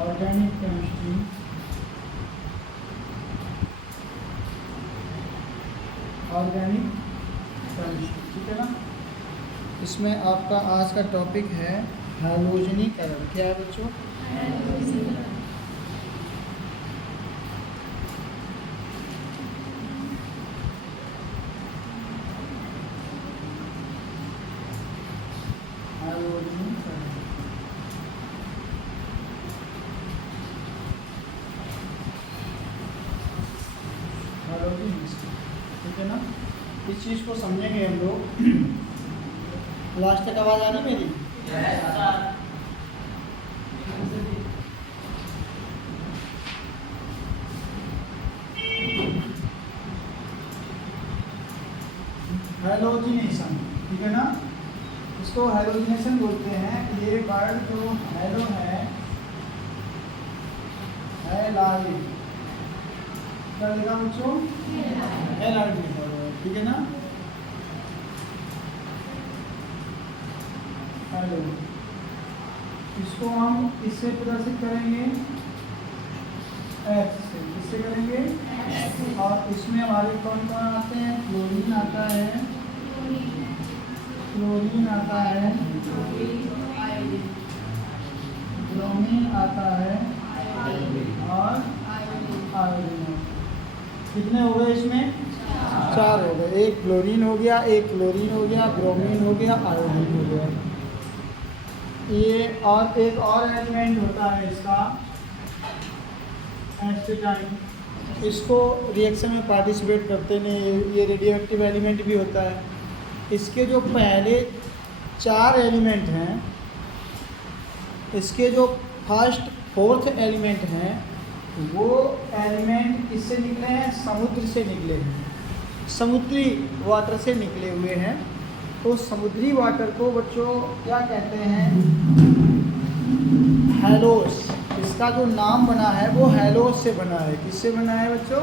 Organic chemistry, organic chemistry, ठीक है ना। इसमें आपका आज का टॉपिक है हैलोजनीकरण। क्या है बच्चों? हैलोजनीकरण। ठीक है ना। इस चीज़ को समझेंगे हम लोग। लास्ट तक आवाज़ आ रही मेरी? हैलोजिनेशन, ठीक है ना। इसको हैलोजिनेशन बोलते हैं। ये वर्ड जो हैलो है, हैलाइड, क्या लिखा बच्चों? हैलाइड लिखा हुआ है, ठीक है ना। हेलो, इसको हम इससे प्रदर्शित करेंगे एक्स से। किससे करेंगे? और इसमें हमारे कौन कौन आते हैं? क्लोरीन आता है, क्लोरीन आता है, ब्रोमीन आता है और आयोडीन। कितने हो गए इसमें? 4 हो गए। एक क्लोरीन हो गया, एक क्लोरीन हो गया, ब्रोमीन हो गया, आयोडीन हो गया। ये और एक और एलिमेंट होता है इसका, एस्टेटाइन। इसको रिएक्शन में पार्टिसिपेट करते नहीं, ये रेडियो एक्टिव एलिमेंट भी होता है। इसके जो पहले 4 एलिमेंट हैं, इसके जो फर्स्ट 4th एलिमेंट हैं, वो एलिमेंट किससे निकले हैं? समुद्र से निकले हैं, समुद्री वाटर से निकले हुए हैं। तो समुद्री वाटर को बच्चों क्या कहते हैं? हैलोस। इसका जो नाम बना है वो हैलोस से बना है। किससे बना है बच्चों?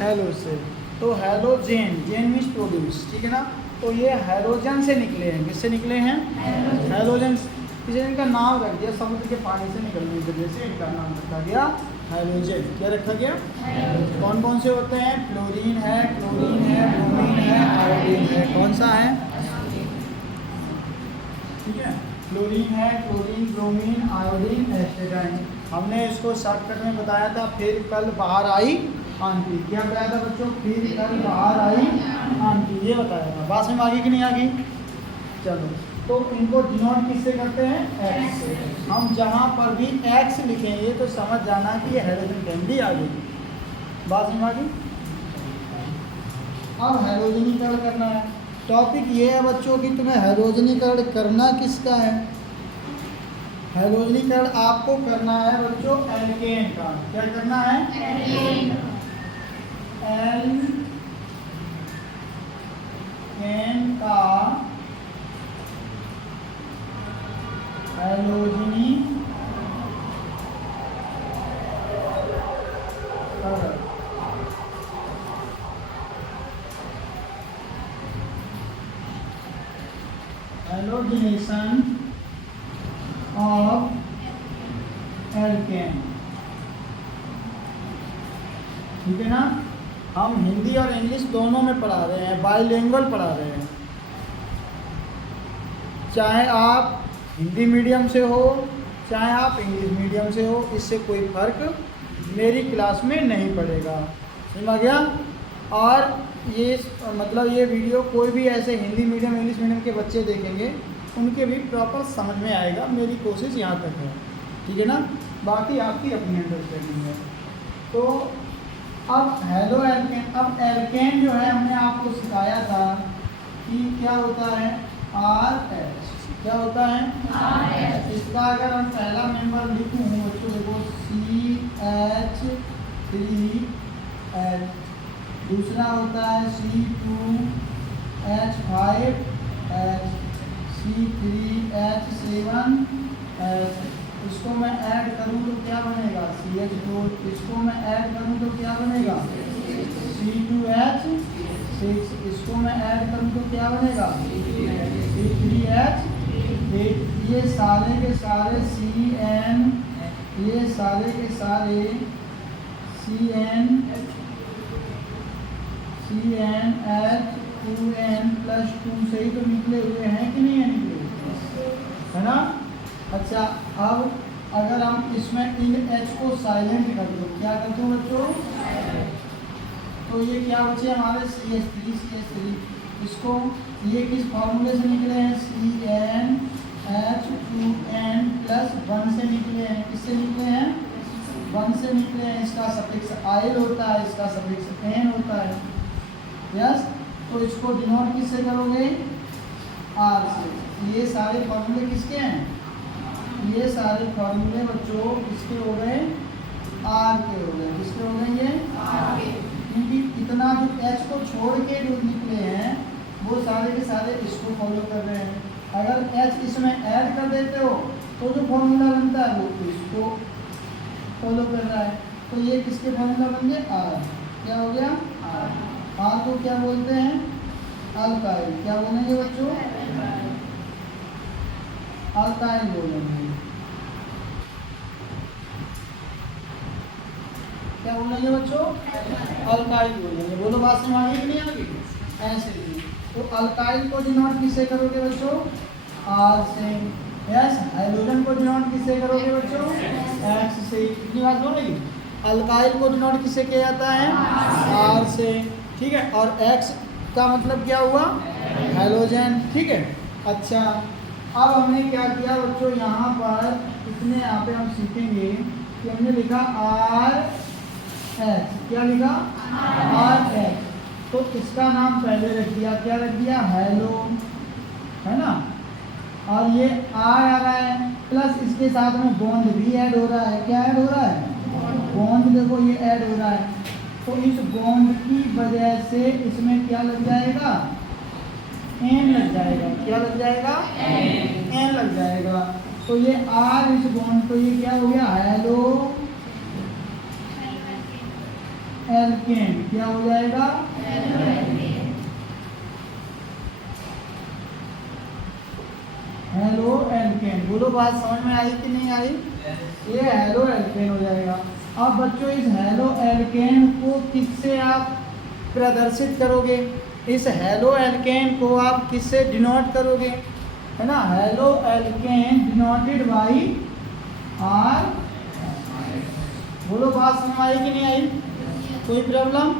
हैलोस से। तो हैलोजेन, जेन मीन्स प्रोड्यूस, ठीक है ना। तो ये हैलोजन से निकले हैं। किससे निकले हैं? हैलोजन। इसे इनका नाम रख दिया, समुद्र के पानी से निकलने की वजह से इनका नाम रखा गया हैलोजन। क्या रखा गया? कौन कौन से होते हैं? फ्लोरीन है, क्लोरीन है, ब्रोमीन है, आयोडीन है। कौन सा है? ठीक है, क्लोरीन है, क्लोरीन, ब्रोमीन, आयोडीन, एस्टेटाइन। हमने इसको शॉर्टकट में बताया था। फिर कल बाहर आई आंटी। क्या बताया था बच्चों? फिर कल बाहर आई आंटी, ये बताया था। बात में आ गई कि नहीं आ गई? चलो, तो इनको डिनोट किससे करते हैं? एक्स से। हम जहाँ पर भी एक्स लिखेंगे तो समझ जाना कि ये हैलोजन कैंडी आ गई। बात में आ गई। अब हैलोजनीकरण करना है। टॉपिक ये है बच्चों कि तुम्हें हैलोजनीकरण करना किसका है? हैलोजनीकरण आपको करना है बच्चों एल्केन का। क्या करना है? एल्केन का हैलोजनीकरण। हैलोजिनेशन ऑफ एल्केन, ठीक है ना। हम हिंदी और इंग्लिश दोनों में पढ़ा रहे हैं, बाइलिंगुअल पढ़ा रहे हैं। चाहे आप हिंदी मीडियम से हो, चाहे आप इंग्लिश मीडियम से हो, इससे कोई फ़र्क मेरी क्लास में नहीं पड़ेगा। समझ आ गया? और ये मतलब ये वीडियो कोई भी ऐसे हिंदी मीडियम इंग्लिश मीडियम के बच्चे देखेंगे, उनके भी प्रॉपर समझ में आएगा। मेरी कोशिश यहाँ तक है, ठीक है ना। बाकी आपकी अपनी अंडरस्टैंडिंग है। तो अब हेलो एल्केन। अब एल्केन जो है हमने आपको सिखाया था कि क्या होता है? RH। क्या होता है? RH। इसका अगर हम पहला मेंबर लिखूँ बच्चों, देखो CH3H, दूसरा होता है C2H5H, C3H7H, इसको मैं ऐड करूँ तो क्या बनेगा CH2, इसको मैं ऐड करूँ तो क्या बनेगा C2H6, इसको मैं ऐड करूँ तो क्या बनेगा C3H8। ये सारे के सारे CN, ये सारे के सारे CnH2n+2 से ही तो निकले हुए हैं कि नहीं है निकले, है ना। अच्छा, अब अगर हम इसमें इन H को साइलेंट कर दो, क्या कर दो बच्चों, तो ये क्या बचे हमारे CH3, इसको ये किस फॉर्मूले से निकले हैं CnH2n+1 से निकले हैं। किससे निकले हैं 1 से निकले हैं। इसका सफिक्स आइल होता है, इसका सफिक्स एन होता है। यस, तो इसको डिनोट किससे करोगे आर से। ये सारे फॉर्मूले किसके हैं, ये सारे फॉर्मूले बच्चों किसके हो गए आर के हो गए। किसके हो गए ये आर के, क्योंकि इतना जो एच को छोड़ के जो निकले हैं वो सारे के सारे इसको फॉलो कर रहे हैं। अगर एच इसमें ऐड कर देते हो तो जो फॉर्मूला बनता है वो इसको फॉलो कर रहा है। तो ये किसके फॉर्मूला बन गए आर। क्या हो गया आर को क्या बोलते हैं अल्काइल। क्या बोलेंगे बच्चों अल्काइल बोलेंगे। क्या बोलेंगे बच्चों अल्काइल बोलेंगे। बोलो बात समझ आ गई कि नहीं आ गई, ऐसे ही। तो अल्काइल को डिनोट किससे करोगे बच्चों आर से। यस, हाइड्रोजन को डिनोट किससे करोगे बच्चों एक्स से। कितनी बात बोलेगी, अल्काइल को डिनोट किससे किया जाता है आर से, ठीक है। और एक्स का मतलब क्या हुआ हाइड्रोजन, ठीक है। अच्छा, अब हमने क्या किया बच्चों, यहाँ पर इतने यहाँ पे हम सीखेंगे कि हमने लिखा आर एच। क्या लिखा आर एच, तो इसका नाम पहले रख दिया, क्या रख दिया हेलो, है ना। और ये आर आ रहा है प्लस इसके साथ में बॉन्ड भी ऐड हो रहा है। क्या ऐड हो रहा है बॉन्ड, देखो ये ऐड हो रहा है। तो इस बॉन्ड की वजह से इसमें क्या लग जाएगा एन लग जाएगा। क्या लग जाएगा एन लग जाएगा। तो ये आर इस बॉन्ड, तो ये क्या हो गया हेलो एल्केन। क्या हो जाएगा हेलो एल्केन। बोलो बात समझ में आई कि नहीं आई, ये हेलो एल्केन हो जाएगा। अब बच्चों इस हेलो एल्केन को किससे आप प्रदर्शित करोगे, इस हेलो एल्केन को आप किससे डिनोट करोगे, है ना। Halo alkane denoted by R. बोलो बात समझ आई कि नहीं आई, कोई प्रॉब्लम।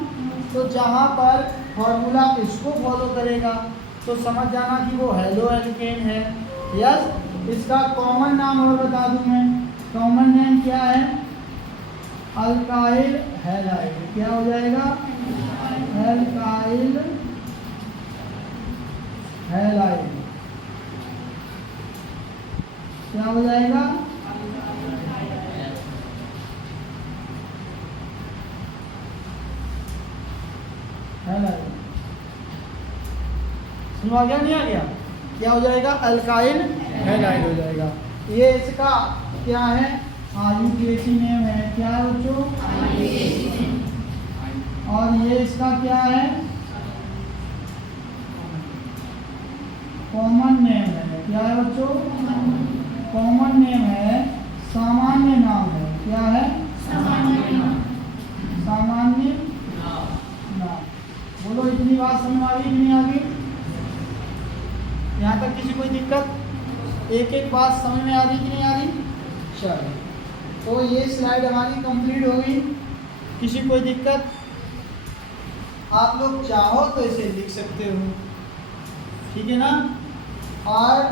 तो जहाँ पर फॉर्मूला इसको फॉलो करेगा तो समझ जाना कि वो हेलो एल्केन है। यस, इसका कॉमन नाम और बता दूं मैं, कॉमन नेम क्या है अल्काइल हैलाइड। क्या हो जाएगा अल्काइल हैलाइड। क्या हो जाएगा हैलाइड। सुना गया नहीं आ गया, क्या हो जाएगा अल्काइल हैलाइड हो जाएगा। ये इसका क्या है आयुर्वेदी नेम है। क्या है बच्चों और ये इसका क्या है कॉमन नेम है। क्या है बच्चों कॉमन नेम है, सामान्य नाम है। क्या है सामान्य नाम। बोलो इतनी बात समझ आ गई कि नहीं आ गई, यहाँ तक किसी कोई दिक्कत, एक एक बात समझ में आ रही कि नहीं आ रही। चलो, तो ये स्लाइड हमारी कंप्लीट हो गई। किसी कोई दिक्कत, आप लोग चाहो तो इसे लिख सकते हो, ठीक है ना। और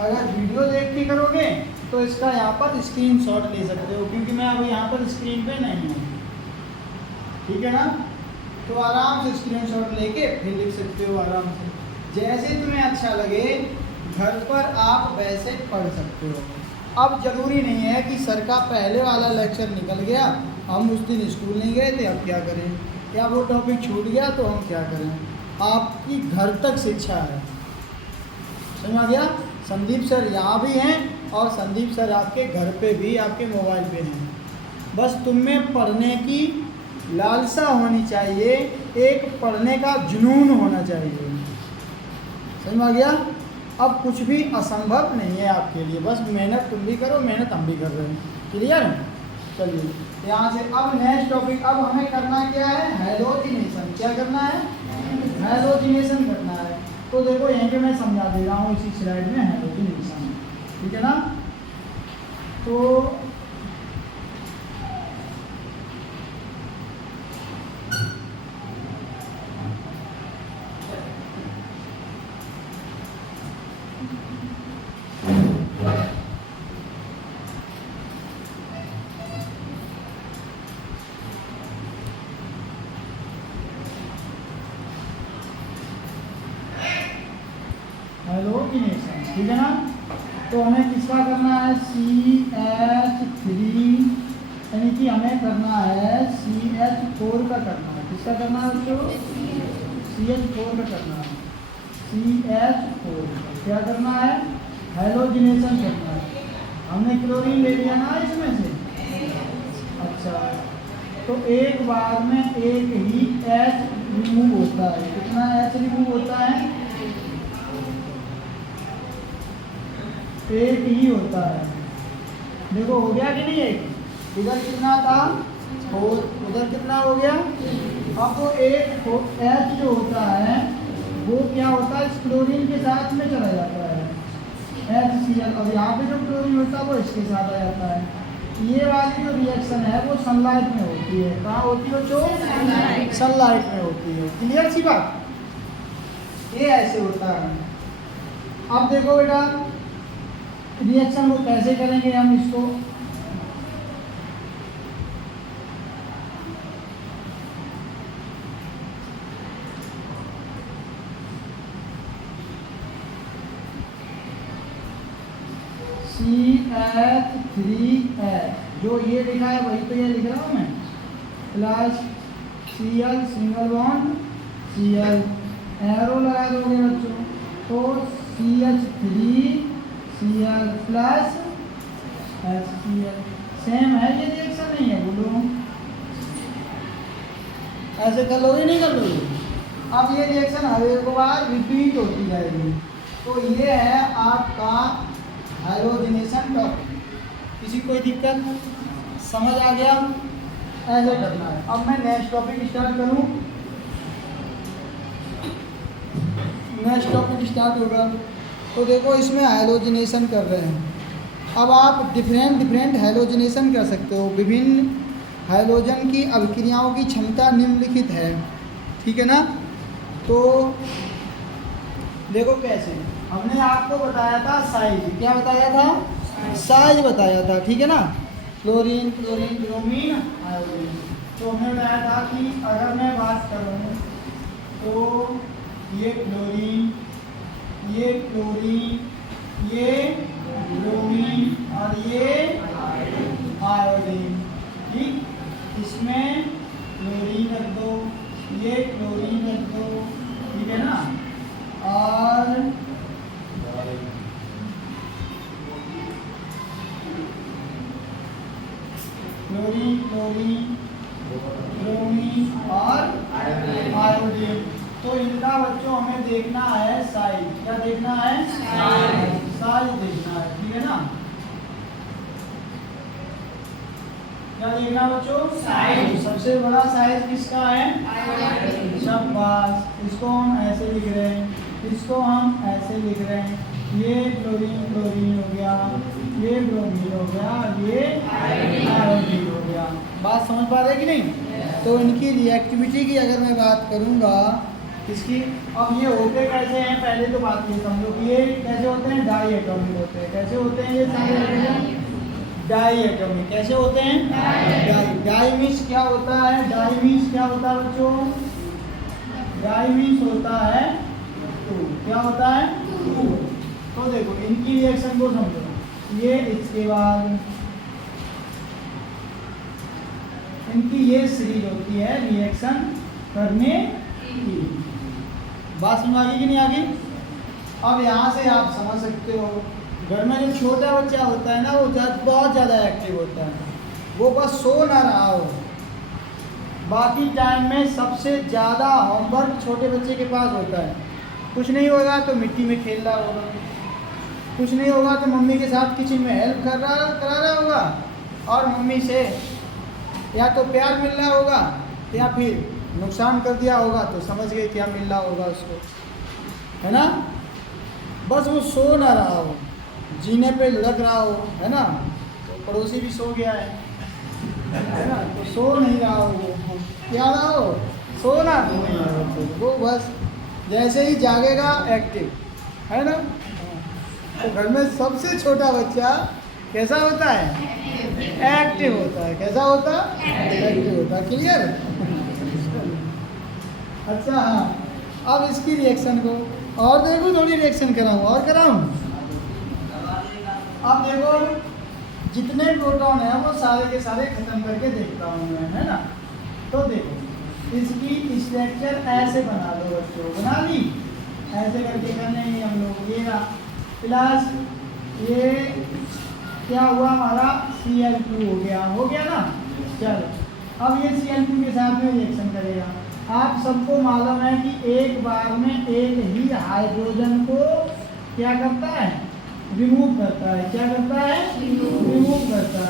अगर वीडियो देख के करोगे तो इसका यहाँ पर स्क्रीनशॉट ले सकते हो, क्योंकि मैं अभी यहाँ पर स्क्रीन पे नहीं हूँ, ठीक है ना। तो आराम से स्क्रीनशॉट लेके फिर लिख सकते हो आराम से, जैसे तुम्हें अच्छा लगे घर पर आप वैसे पढ़ सकते हो। अब ज़रूरी नहीं है कि सर का पहले वाला लेक्चर निकल गया, हम उस दिन स्कूल नहीं गए थे, अब क्या करें, या वो टॉपिक छूट गया तो हम क्या करें। आपकी घर तक शिक्षा है, समझ में आ गया? संदीप सर यहाँ भी हैं और संदीप सर आपके घर पे भी, आपके मोबाइल पे हैं। बस तुम में पढ़ने की लालसा होनी चाहिए, एक पढ़ने का जुनून होना चाहिए। समझ में आ गया? अब कुछ भी असंभव नहीं है आपके लिए, बस मेहनत तुम भी करो, मेहनत हम भी कर रहे हैं। क्लियर है? चलिए यहाँ से अब नेक्स्ट टॉपिक, अब हमें करना क्या है? हैलोजिनेशन। क्या करना है? हैलोजिनेशन करना है। तो देखो यहीं पे मैं समझा दे रहा हूँ इसी स्लाइड में हैलोजिनेशन, ठीक है ना? तो हैलोजिनेशन, ठीक है ना? तो हमें किसका करना है? CH3, यानी कि हमें करना है CH4 का करना है। किसका करना है बच्चों? CH4 का करना है। CH4 क्या करना है? हैलोजिनेशन करना है। हमने क्लोरीन ले लिया ना इसमें से। अच्छा, तो एक बार में एक ही H रिमूव होता है। कितना H रिमूव होता है? एक ही होता है। देखो हो गया कि नहीं? एक इधर कितना था? 4, उधर कितना हो गया? अब वो एक H जो होता है वो क्या होता है? इस क्लोरीन के साथ में चला जाता है, HCl, और यहाँ पे जो क्लोरीन होता है वो इसके साथ आ जाता है। ये वाली जो रिएक्शन है वो सनलाइट में होती है। कहाँ होती है जो? सनलाइट में होती है। क्लियर सी बात? ये ऐसे होता है। अब देखो बेटा रिएक्शन को कैसे करेंगे हम इसको? CH3H, जो ये लिखा है वही तो ये लिख रहा हूँ मैं, plus Cl single bond Cl, arrow लगा दोगे बच्चों तो CH3Cl प्लस HCl। सेम है ये रिएक्शन, नहीं है बोलो? ऐसे कर लोगे नहीं कर लोगे? अब ये रिएक्शन हर एक बार रिपीट होती जाएगी। तो ये है आपका हैलोजिनेशन टॉपिक। किसी कोई दिक्कत? समझ आ गया? ऐसे करना है। अब मैं नेक्स्ट टॉपिक स्टार्ट करूं। नेक्स्ट टॉपिक स्टार्ट होगा तो देखो इसमें हैलोजिनेशन कर रहे हैं। अब आप डिफरेंट हैलोजिनेशन कर सकते हो। विभिन्न हैलोजन की अभिक्रियाओं की क्षमता निम्नलिखित है, ठीक है ना? तो देखो कैसे, हमने आपको बताया था साइज। क्या बताया था? साइज बताया था, ठीक है ना? Chlorine, chlorine, bromine, iodine. तो हमने बताया था कि अगर मैं बात करूँ तो ये क्लोरीन, ये क्लोरीन, ये ब्रोमीन और ये आयोडीन, ठीक? इसमें क्लोरीन रख दो, ये क्लोरीन रख दो, ठीक है ना? और क्लोरीन, क्लोरीन, ब्रोमीन और आयोडीन। तो इनका बच्चों हमें देखना है साइज। क्या देखना है? साइज देखना है, ठीक है ना? क्या देखना बच्चों? साइज। सबसे बड़ा साइज किसका है? शाबाश। इसको हम ऐसे लिख रहे हैं, इसको हम ऐसे लिख रहे हैं। ये क्लोरीन, क्लोरीन हो गया, ये ब्रोमीन हो गया, ये आयोडीन हो गया। बात समझ पा रहे कि नहीं? तो इनकी रिएक्टिविटी की अगर मैं बात करूँगा इसकी, अब ये होते कैसे हैं? पहले तो बात ये समझो कि ये कैसे होते हैं? डाई एटॉमिक होते हैं। कैसे होते हैं ये सारे? Diatomic. कैसे होते हैं? डाई। डाई मीन्स क्या होता है? डाई मीन्स क्या होता है बच्चों? डाई मीन्स होता है टू। क्या होता है? टू। तो देखो इनकी रिएक्शन को समझो। ये इसके बाद इनकी ये सीरीज होती है रिएक्शन करने की। बात समझ आ गई कि नहीं आ गई? अब यहाँ से आप समझ सकते हो, घर में जो छोटा बच्चा होता है ना वो बहुत ज़्यादा एक्टिव होता है, वो बस सो ना रहा हो। बाकी टाइम में सबसे ज़्यादा होमवर्क छोटे बच्चे के पास होता है। कुछ नहीं होगा तो मिट्टी में खेल रहा होगा, कुछ नहीं होगा तो मम्मी के साथ किचन में हेल्प करा रहा होगा, और मम्मी से या तो प्यार मिल रहा होगा या फिर नुकसान कर दिया होगा तो समझ गए क्या मिल रहा होगा उसको, है ना। बस वो सो ना रहा हो, जीने पे लुढ़क रहा हो, है ना। तो पड़ोसी भी सो गया है ना, तो सो नहीं रहा हो वो, क्या रहा हो, सोना नहीं रहा हो, वो बस जैसे ही जागेगा एक्टिव, है ना। तो घर में सबसे छोटा बच्चा कैसा होता है, एक्टिव होता है। कैसा होता है, एक्टिव होता है। क्लियर। अच्छा हाँ, अब इसकी रिएक्शन को और देखो, थोड़ी रिएक्शन कराऊँ और कराऊँ। अब देखो जितने प्रोटॉन है वो सारे के सारे खत्म करके देखता हूँ मैं, है ना। तो देखो इसकी स्ट्रक्चर ऐसे बना दो बच्चों, बना ली, ऐसे करके करने ही हम लोग ये ना प्लस ये क्या हुआ हमारा Cl2 हो गया ना। चलो अब ये Cl2 के साथ में रिएक्शन करेगा। आप सबको मालूम है कि एक बार में एक ही हाइड्रोजन को क्या करता है, रिमूव करता है। क्या करता है, रिमूव करता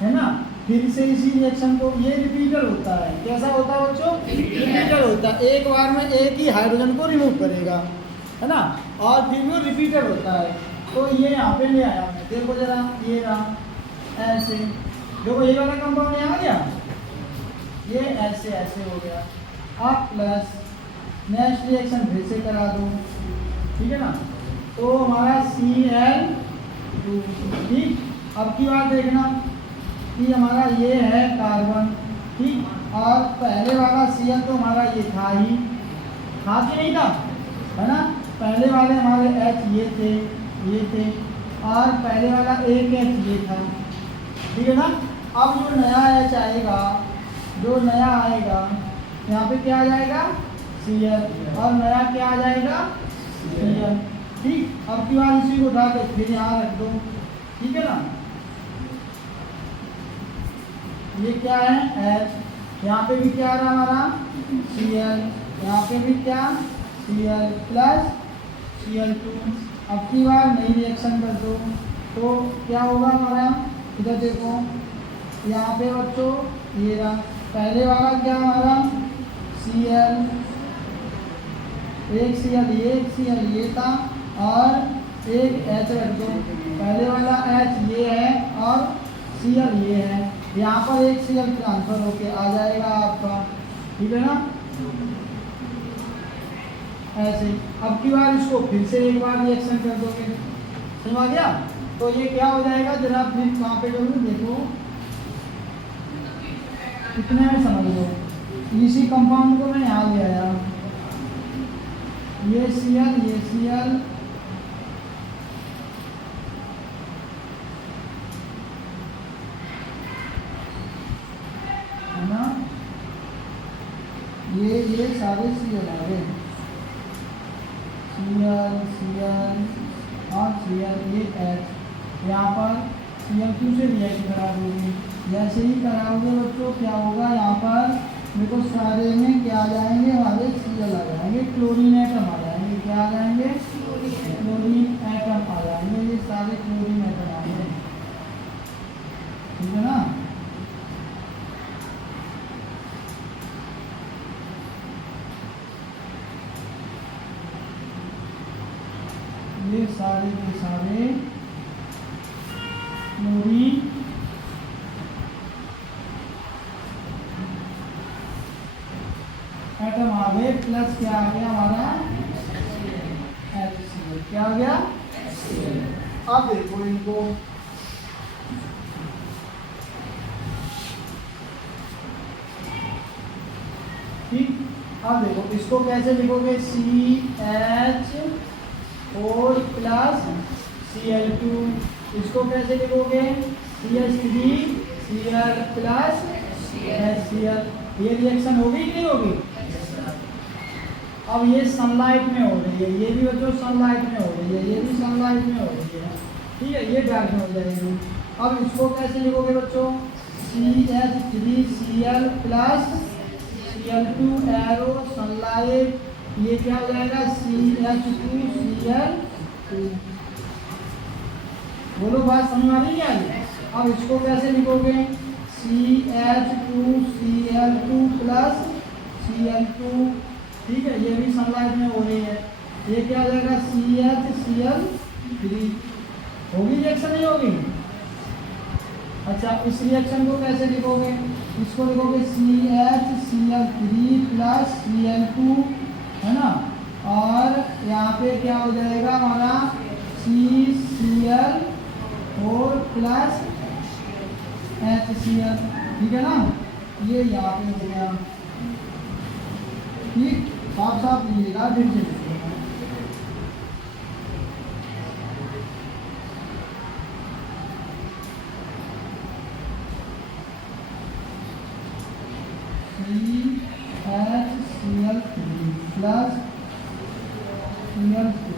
है ना। फिर से इसी रिएक्शन को, ये रिपीटर होता है। कैसा होता है बच्चों, रिपीटर होता है। एक बार में एक ही हाइड्रोजन को रिमूव करेगा, है ना, और फिर वो रिपीटर होता है। तो ये यहाँ पे ले आया मैं, देखो जरा, ये रहा ऐसे, देखो ये वाला कंपाउंड यहाँ आ गया, ये ऐसे ऐसे हो गया। अब प्लस नेक्स्ट रिएक्शन फिर से करा दो, ठीक है ना। तो हमारा Cl2, ठीक। अब की बात देखना कि हमारा ये है कार्बन, ठीक, और पहले वाला Cl तो हमारा ये था ही, था कि नहीं था, है ना। पहले वाले हमारे H ये थे, और पहले वाला एक H ये था, ठीक है ना। अब जो नया H आएगा, जो नया आएगा यहाँ पे क्या आ जाएगा, Cl, और नया क्या आ जाएगा, Cl, ठीक। अब की बार इसी को उठा के फिर यहाँ रख दो, ठीक है ना। ये क्या है H, यहाँ पे भी क्या आ रहा हमारा Cl, यहाँ पे भी क्या Cl प्लस Cl2। अब की बार नई रिएक्शन कर दो तो क्या होगा हमारा, इधर देखो यहाँ पे बच्चों ये रहा, पहले वाला क्या हमारा Cl, एक Cl ये था, और एक H रख दो। पहले वाला H ये है और Cl ये है, यहाँ पर एक Cl ट्रांसफर होके आ जाएगा आपका, ठीक है ना, ऐसे। अब की बार इसको फिर से एक बार रिएक्शन कर दोगे, समझ गया। तो ये क्या हो जाएगा, जरा फिर कहाँ पे करूँ, देखो कितने में समझ लो। इसी कंपाउंड को मैं यहाँ ले आया, ये Cl, ये Cl, है ना, ये सारे Cl आ गए, Cl और Cl, ये H, यहाँ पर Cl2 से रिएक्ट करा दोगे। जैसे ही कराओगे बच्चों क्या होगा, यहाँ पर देखो सारे में क्या आ जाएंगे, हमारे Cl आ जाएंगे, क्लोरीन एटम आ जाएंगे। क्या आ जाएंगे, क्लोरीन एटम आ जाएंगे, ये सारे क्लोरीन एटम आ जाएंगे, ठीक है ना। ये सारे के सारे क्लोरीन एटम आ गए, प्लस क्या आ गया हमारा HCl, क्या आ गया। अब देखो इनको, ठीक। अब देखो इसको कैसे लिखोगे, CH4 प्लस Cl2, इसको कैसे लिखोगे, CH3 Cl प्लस HCl। ये रिएक्शन होगी कि नहीं होगी। अब ये सनलाइट में हो रही है, ये भी बच्चों सनलाइट में हो रही है, ये भी सनलाइट में हो रही है, ठीक है, ये डार्क में हो जाएगी। अब इसको कैसे लिखोगे बच्चों, CH3Cl plus Cl2 arrow sunlight, ये क्या हो जाएगा CH2Cl। बोलो बात समझ में आ रही है। अब इसको कैसे लिखोगे, CH2Cl2 प्लस Cl2, ठीक है, ये भी सनलाइट में हो रही है, ये क्या हो जाएगा CHCl3। होगी रिएक्शन नहीं होगी। अच्छा इस रिएक्शन को कैसे लिखोगे, इसको लिखोगे CHCl3 प्लस Cl2, है ना, और यहाँ पे क्या हो जाएगा हमारा CCl4 प्लस HCl, ठीक है ना, ये यहाँ पे हो गया, ठीक, साफ साफ लीजिएगा फिर से CHCl3 plus Cl2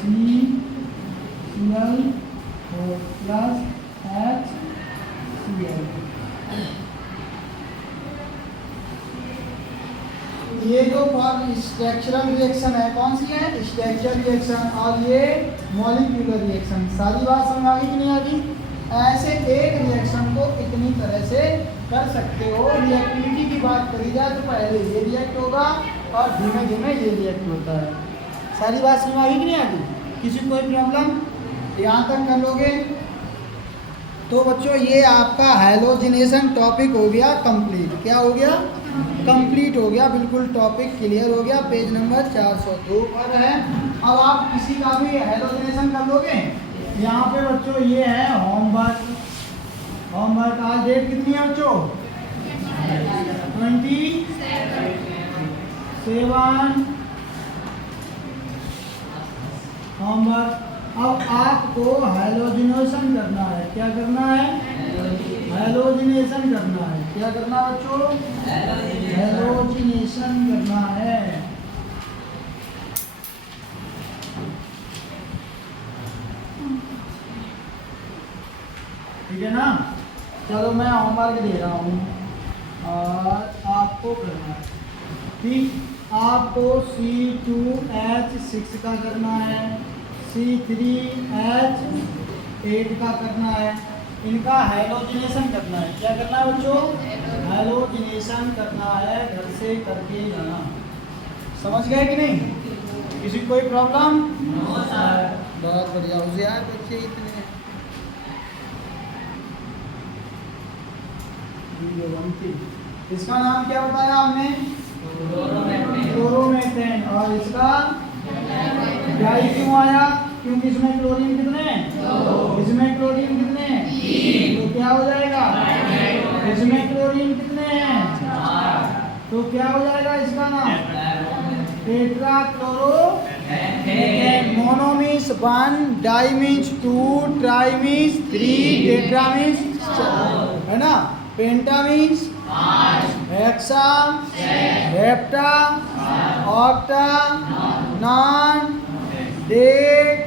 CCl4 plus HCl। ये जो स्ट्रक्चरल रिएक्शन है कौन सी है, स्ट्रक्चरल रिएक्शन, और ये मॉलिक्यूलर रिएक्शन। सारी बात समझ आ गई कि नहीं आ गई। ऐसे एक रिएक्शन को इतनी तरह से कर सकते हो। रिएक्टिविटी की बात करी जाए तो पहले ये रिएक्ट होगा और धीमे धीमे ये रिएक्ट होता है। सारी बात समझ आ गई कि नहीं आ गई, किसी को कोई प्रॉब्लम, यहाँ तक कर लोगे तो बच्चों ये आपका हैलोजिनेशन टॉपिक हो गया कंप्लीट। क्या हो गया, कंप्लीट हो गया, बिल्कुल टॉपिक क्लियर हो गया। पेज नंबर 402 पर है। अब आप किसी का भी हैलोजिनेशन कर लोगे। यहाँ पे बच्चों ये है होमवर्क। होमवर्क आज डेट कितनी है बच्चों, 27 होमवर्क। अब आपको हैलोजिनेशन करना है। क्या करना है, हैलोजिनेशन करना है। क्या करना है बच्चों, हैलोजिनेशन करना है। ठीक है ना, चलो मैं होमवर्क दे रहा हूँ और आपको करना है। ठीक, आपको C2H6 का करना है, C3H8 का करना है। इनका हैलोजिनेशन करना है। क्या करना है बच्चों, हैलोजिनेशन करना है। घर से करके जाना। समझ गए कि नहीं, किसी को कोई प्रॉब्लम? बहुत बढ़िया हो यार बच्चे इतने। इसका नाम क्या बताया आपने, क्लोरोमेथेन। और इसका डाई क्यों आया, क्योंकि इसमें क्लोरीन कितने, इसमें क्लोरीन कितने, तो क्या हो जाएगा, इसमें क्लोरीन कितने हैं, तो क्या हो जाएगा इसका नाम tetra chloromethane. Mono means 1, di means 2, tri means 3, tetra means 4, है ना। Penta means 5, hexa, hepta, octa, non, deca,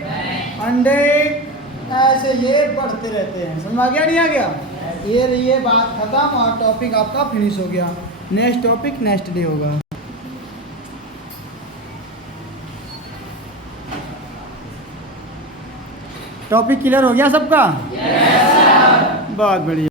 undeca, ऐसे ये बढ़ते रहते हैं। समझ आ गया नहीं आ गया, ये बात खत्म और टॉपिक आपका फिनिश हो गया। नेक्स्ट टॉपिक नेक्स्ट डे होगा। टॉपिक क्लियर हो गया सबका? बहुत बढ़िया।